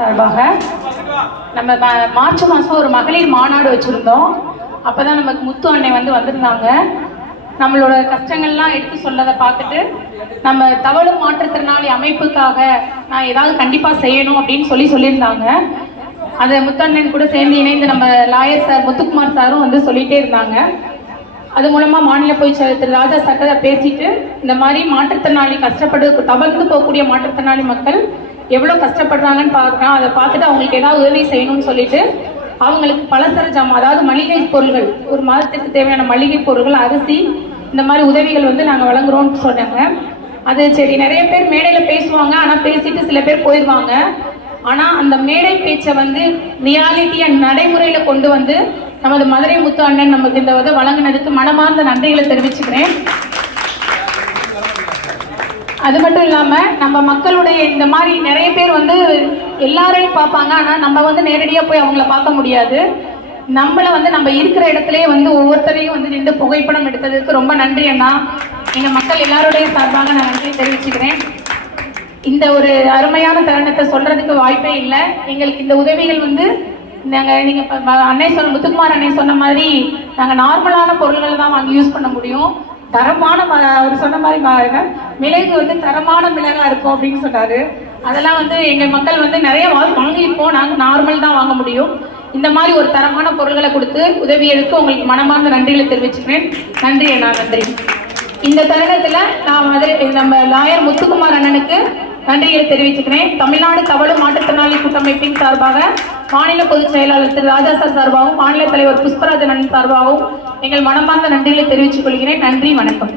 சார்பாக நம்ம மார்ச் மாதம் ஒரு மகளிர் மாநாடு வச்சுருந்தோம். அப்போ தான் நமக்கு முத்து அண்ணன் வந்திருந்தாங்க. நம்மளோட கஷ்டங்கள்லாம் எடுத்து சொல்லதை பார்த்துட்டு நம்ம தவழும் மாற்றுத்திறனாளி அமைப்புக்காக நான் ஏதாவது கண்டிப்பாக செய்யணும் அப்படின்னு சொல்லியிருந்தாங்க. அதை முத்தண்ணன் கூட சேர்ந்து இணைந்து நம்ம லாயர் சார் முத்துக்குமார் சாரும் சொல்லிகிட்டே இருந்தாங்க. அது மூலமாக மாநில பொதுச் செயலர் திரு ராஜா சக்கரை பேசிட்டு இந்த மாதிரி மாற்றுத்திறனாளி தவழ்ந்து போகக்கூடிய மாற்றுத்திறனாளி மக்கள் எவ்வளோ கஷ்டப்படுறாங்கன்னு பார்க்குறோம். அதை பார்த்துட்டு அவங்களுக்கு ஏதாவது உதவி செய்யணும்னு சொல்லிட்டு அவங்களுக்கு பலசர ஜாமான், அதாவது மளிகை பொருட்கள், ஒரு மாதத்திற்கு தேவையான மளிகை பொருட்கள், அரிசி, இந்த மாதிரி உதவிகள் நாங்கள் வழங்குறோம்னு சொன்னாங்க. அது சரி, நிறைய பேர் மேடையில் பேசுவாங்க, ஆனால் பேசிட்டு சில பேர் போயிடுவாங்க. ஆனால் அந்த மேடை பேச்சை ரியாலிட்டியாக நடைமுறையில் கொண்டு நமது மதுரை முத்து அண்ணன் நமக்கு இந்த வழங்கினதுக்கு மனமார்ந்த நன்றிகளை தெரிவிச்சுக்கிறேன். அது மட்டும் இல்லாமல் நம்ம மக்களுடைய இந்த மாதிரி நிறைய பேர் எல்லாரையும் பார்ப்பாங்க, ஆனால் நம்ம நேரடியாக போய் அவங்கள பார்க்க முடியாது. நம்மளை நம்ம இருக்கிற இடத்துலயே ஒவ்வொருத்தரையும் நின்று புகைப்படம் எடுத்ததுக்கு ரொம்ப நன்றி அண்ணா. எங்கள் மக்கள் எல்லாருடைய சார்பாக நான் நன்றி தெரிவிச்சுக்கிறேன். இந்த ஒரு அருமையான தருணத்தை சொல்றதுக்கு வாய்ப்பே இல்லை. எங்களுக்கு இந்த உதவிகள் நீங்கள் அன்னை முத்துக்குமார் அன்னை சொன்ன மாதிரி நாங்கள் நார்மலான பொருள்கள் தான் வாங்கி யூஸ் பண்ண முடியும். தரமான அவர் சொன்ன மாதிரி மிளகு தரமான மிளகா இருக்கும் அப்படின்னு சொன்னாரு. அதெல்லாம் எங்கள் மக்கள் நிறைய வாங்கியிருப்போம், நாங்கள் நார்மல் தான் வாங்க முடியும். இந்த மாதிரி ஒரு தரமான பொருள்களை கொடுத்து உதவி எடுக்க உங்களுக்கு மனமார்ந்த நன்றிகளை தெரிவிச்சுக்கிறேன். நன்றி அண்ணா, நன்றி. இந்த தருணத்தில் நான் நம்ம லாயர் முத்துக்குமார் அண்ணனுக்கு நன்றிகளை தெரிவிச்சுக்கிறேன். தமிழ்நாடு தவழும் மாற்றுத்திறனாளி கூட்டமைப்பின் சார்பாக மாநில பொதுச் செயலாளர் திரு ராஜா சார் சார்பாகவும் மாநில தலைவர் புஷ்பராஜன் சார்பாகவும் எங்கள் மனமார்ந்த நன்றிகளை தெரிவித்துக் கொள்கிறேன். நன்றி, வணக்கம்.